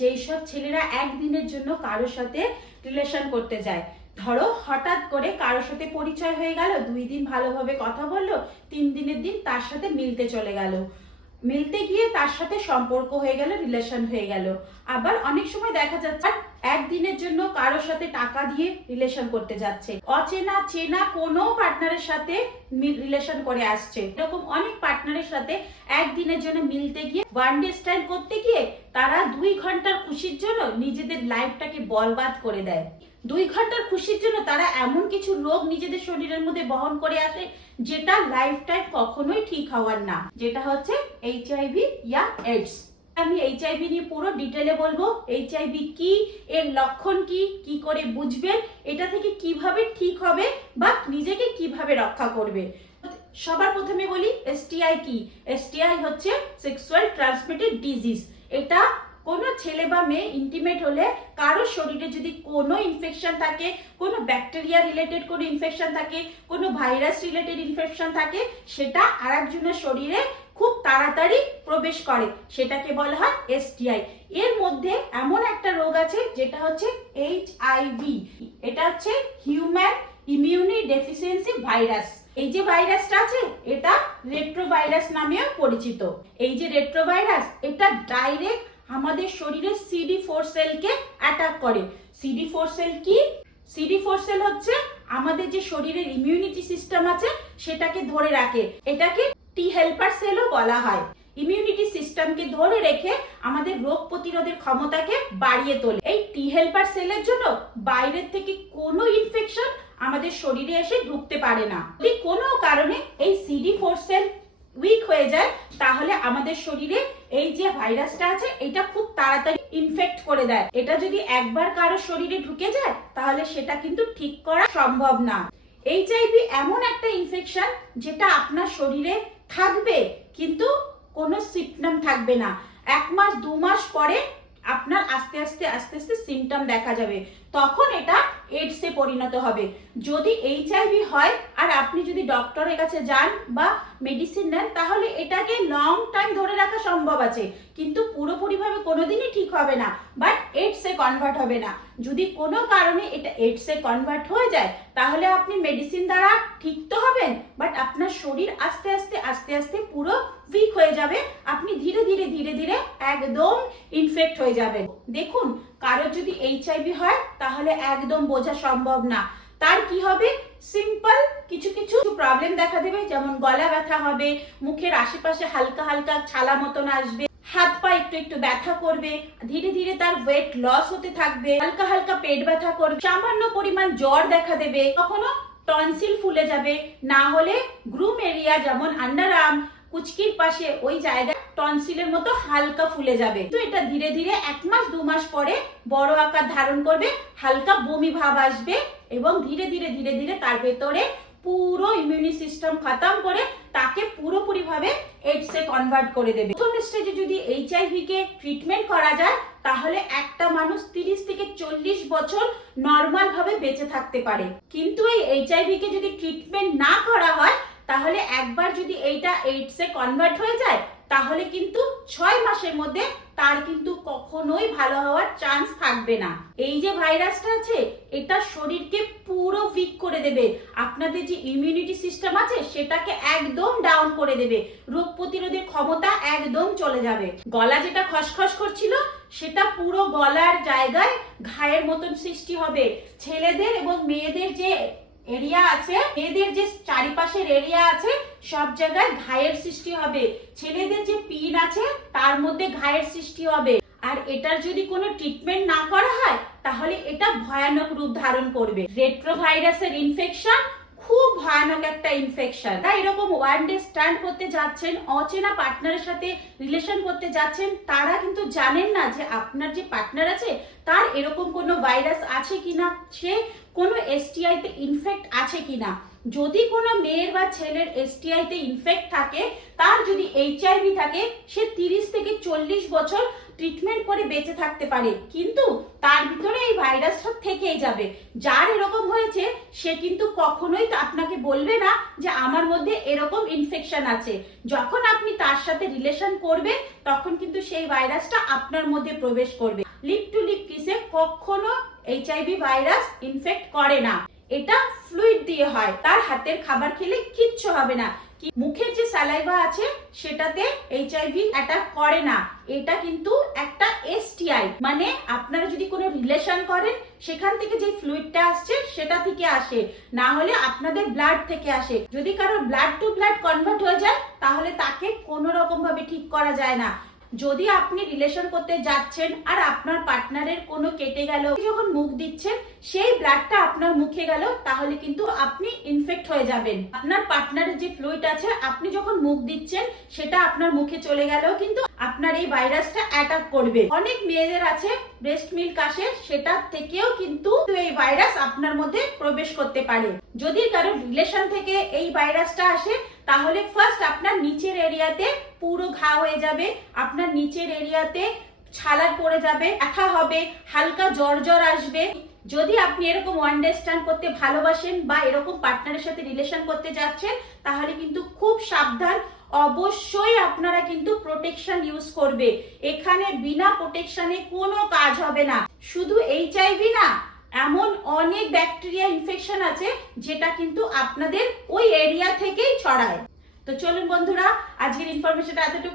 যেই সব ছেলেরা একদিনের জন্য কারোর সাথে রিলেশন করতে যায়, ধরো হঠাৎ করে কারোর সাথে পরিচয় হয়ে গেল, 2 দিন ভালোভাবে কথা বললো, 3 দিনের দিন তার সাথে মিলতে চলে গেল, মিলতে গিয়ে তার সাথে সম্পর্ক হয়ে গেল, রিলেশন হয়ে গেল। আবার অনেক সময় দেখা যাচ্ছে একদিনের জন্য কারোর সাথে টাকা দিয়ে রিলেশন করতে যাচ্ছে, অচেনা চেনা কোনো পার্টনারের সাথে রিলেশন করে আসছে। এরকম অনেক পার্টনারের সাথে একদিনের জন্য মিলতে গিয়ে ওয়ান ডে স্ট্যান্ড করতে গিয়ে তারা 2 ঘন্টার খুশির জন্য নিজেদের লাইফটাকে বরবাদ করে দেয়। 2 ঘন্টার খুশির জন্য তারা এমন কিছু রোগ নিজেদের শরীরের মধ্যে বহন করে আসে যেটা লাইফ টাইম কখনোই ঠিক হওয়ার না, যেটা হচ্ছে HIV ইয়া এইডস। আমি HIV নিয়ে পুরো ডিটেলে বলবো। HIV কি, এর লক্ষণ কি, কি করে বুঝবেন, এটা থেকে কিভাবে ঠিক হবে বা নিজেকে কিভাবে রক্ষা করবে। সবার প্রথমে বলি STI কি। STI হচ্ছে সেক্সুয়াল ট্রান্সমিটেড ডিজিজ। এটা কোনো ছেলে বা মেয়ে ইন্টিমেট হলে কারোর শরীরে যদি কোনো ইনফেকশন থাকে, কোনো ব্যাকটেরিয়া রিলেটেড কোনো ইনফেকশন থাকে, কোনো ভাইরাস রিলেটেড ইনফেকশন থাকে, সেটা আরেকজনের শরীরে খুব তাড়াতাড়ি প্রবেশ করে, সেটাকে বলা হয় STI। এর মধ্যে এমন একটা রোগ আছে যেটা হচ্ছে HIV। এটা হচ্ছে হিউম্যান ইমিউনি ডেফিসিয়েন্সি ভাইরাস। এই যে ভাইরাসটা আছে এটা রেট্রোভাইরাস নামেও পরিচিত। এই যে রেট্রোভাইরাস, এটা ডাইরেক্ট আমাদের শরীরের CD4 সেলকে অ্যাটাক করে। CD4 সেল কি? CD4 সেল হচ্ছে আমাদের যে শরীরের ইমিউনিটি সিস্টেম আছে সেটাকে ধরে রাখে। এটাকে টি হেল্পার সেলও বলা হয়। ইমিউনিটি সিস্টেমকে ধরে রেখে আমাদের রোগ প্রতিরোধের ক্ষমতাকে বাড়িয়ে তোলে। এই টি হেল্পার সেলের জন্য বাইরের থেকে কোনো ইনফেকশন আমাদের শরীরে এসে ঢুকতে পারে না। যদি কোনো কারণে এই CD4 সেল উইক হয়ে যায় তাহলে আমাদের শরীরে এই যে ভাইরাসটা আছে এটা খুব তাড়াতাড়ি ইনফেক্ট করে দেয়। এটা যদি একবার কারো শরীরে ঢুকে যায় তাহলে সেটা কিন্তু ঠিক করা সম্ভব না। HIV এমন একটা ইনফেকশন যেটা আপনার শরীরে থাকবে কিন্তু কোনো সিম্পটম থাকবে না। 1 মাস 2 মাস পরে আপনার আস্তে আস্তে সিম্পটম দেখা যাবে, তখন এটা এইডসে পরিণত হবে। যদি HIV হয় আর আপনি যদি ডক্টরের কাছে যান বা মেডিসিন নেন তাহলে এটাকে লং টাইম ধরে রাখা সম্ভব আছে, কিন্তু পুরোপুরিভাবে কোনোদিনই ঠিক হবে না, বাট এইডসে কনভার্ট হবে না। যদি কোনো কারণে এটা এইডসে কনভার্ট হয়ে যায় তাহলে আপনি মেডিসিন দ্বারা ঠিক তো হবেন, বাট আপনার শরীর আস্তে আস্তে পুরো উইক হয়ে যাবে। আপনি ধীরে ধীরে একদম ইনফেক্ট হয়ে যাবেন। দেখুন, কারোর যদি HIV হয় তাহলে একদম বোঝা সম্ভব না। তার কি হবে? সিম্পল কিছু প্রবলেম দেখা দেবে, যেমন গলা ব্যথা হবে, মুখের আশেপাশে হালকা ছালা মতন আসবে, হাত পা একটু ব্যথা করবে, ধীরে তার ওয়েট লস হতে থাকবে, হালকা পেট ব্যথা করবে, সামান্য পরিমাণ জ্বর দেখা দেবে, কখনো টনসিল ফুলে যাবে, না হলে গ্রুম এরিয়া যেমন আন্ডার আর্ম, কুচকির পাশে ওই জায়গায় টনসিলের মতো হালকা ফুলে যাবে। তো এটা ধীরে 1 মাস 2 মাস পরে বড় আকার ধারণ করবে, হালকা বমি ভাব আসবে এবং ধীরে ধীরে তার ভেতরে পুরো ইমিউনি সিস্টেম খতম করে তাকে পুরোপুরি ভাবে এইডসে কনভার্ট করে দেবে। প্রথম স্টেজে যদি HIV কে ট্রিটমেন্ট করা যায় তাহলে একটা মানুষ 30 থেকে 40 বছর নরমাল ভাবে বেঁচে থাকতে পারে। কিন্তু এই HIV কে যদি ট্রিটমেন্ট না করা হয় তাহলে একবার যদি এইটা এইডসে কনভার্ট হয়ে যায় তাহলে কিন্তু 6 মাসের মধ্যে তার কিন্তু কখনোই ভালো হওয়ার চান্স থাকবে না। এই যে ভাইরাসটা আছে এটা শরীরকে পুরো উইক করে দেবে, আপনাদের যে ইমিউনিটি সিস্টেম আছে সেটাকে একদম ডাউন করে দেবে, রোগ প্রতিরোধের ক্ষমতা একদম চলে যাবে। গলা যেটা খসখস করছিল সেটা পুরো গলার জায়গায় ঘায়ের মতন সৃষ্টি হবে। ছেলেদের এবং মেয়েদের যে এরিয়া আছে, মেয়েদের যে চারিপাশের এরিয়া আছে সব জায়গায় ঘায়ের সৃষ্টি হবে, ছেলেদের যে পিন আছে তার মধ্যে ঘায়ের সৃষ্টি হবে। আর এটার যদি কোনো ট্রিটমেন্ট না করা হয় তাহলে এটা ভয়ানক রূপ ধারণ করবে। রেট্রোভাইরাসের ইনফেকশন খুব ভয়ানক একটা ইনফেকশন। তাই এরকম ওয়ান ডে স্ট্যান্ড করতে যাচ্ছেন, অচেনা পার্টনারের সাথে রিলেশন করতে যাচ্ছেন, তারা কিন্তু জানেন না যে আপনার যে পার্টনার আছে তার এরকম কোনো ভাইরাস আছে কিনা, সে কোনো STI তে ইনফেক্ট আছে কিনা। যদি কোনো মেয়ের বা ছেলের STI তে ইনফেক্ট থাকে, তার যদি HIV থাকে, সে 30 থেকে 40 বছর ট্রিটমেন্ট করে বেঁচে থাকতে পারে, কিন্তু তার ভিতরে এই ভাইরাসটা থেকেই যাবে। যার এরকম হয়েছে সে কিন্তু কখনোই আপনাকে বলবে না যে আমার মধ্যে এরকম ইনফেকশন আছে। যখন আপনি তার সাথে রিলেশন করবেন তখন কিন্তু সেই ভাইরাসটা আপনার মধ্যে প্রবেশ করবে। লিপ টু লিপ কিসে কখনো HIV ভাইরাস ইনফেক্ট করে না, এটা ফ্লুইড দিয়ে হয়। তার হাতের খাবার খেলে কিচ্ছু হবে না। মুখের যে স্যালাইভা আছে সেটাতে HIV অ্যাটাক করে না। এটা কিন্তু একটা STI, মানে আপনারা যদি কোনো রিলেশন করেন সেখান থেকে যে ফ্লুইডটা আসছে সেটা থেকে আসে, না হলে আপনাদের ব্লাড থেকে আসে। যদি কারো ব্লাড টু ব্লাড কনভার্ট হয়ে যায় তাহলে তাকে কোনো রকম ভাবে ঠিক করা যায় না। যদি আপনি রিলেশন করতে যাচ্ছেন আর আপনার পার্টনারের কোনো কেটে গেল, যখন মুখ দিচ্ছেন সেই ব্লাডটা আপনার মুখে গেল, তাহলে কিন্তু আপনি ইনফেক্ট হয়ে যাবেন। আপনার পার্টনারের যে ফ্লুইড আছে আপনি যখন মুখ দিচ্ছেন সেটা আপনার মুখে চলে গেল, কিন্তু আপনার এই ভাইরাসটা অ্যাটাক করবে। অনেক মেয়েদের আছে ব্রেস্ট মিল্ক আসে, সেটা থেকেও কিন্তু এই ভাইরাস আপনার মধ্যে প্রবেশ করতে পারে। যদি কারো রিলেশন থেকে এই ভাইরাসটা আসে তাহলে ফার্স্ট আপনার নিচের এরিয়াতে পুরো ঘা হয়ে যাবে, আপনার নিচের এরিয়াতে ছালা পড়ে যাবে, ব্যথা হবে, হালকা জ্বর জ্বর আসবে। যদি আপনি এরকম ওয়ান ডে স্ট্যান্ড করতে ভালোবাসেন বা এরকম পার্টনারের সাথে রিলেশন করতে যাচ্ছেন তাহলে কিন্তু খুব সাবধান। অবশ্যই আপনারা কিন্তু প্রোটেকশন ইউজ করবে। এখানে বিনা প্রোটেকশনে কোনো কাজ হবে না। শুধু HIV না, এমন অনেক ব্যাকটেরিয়া ইনফেকশন আছে যেটা কিন্তু আপনাদের ওই এরিয়া থেকেই ছড়ায়। তো চলুন বন্ধুরা, আজকের ইনফরমেশনটা এতটুকু।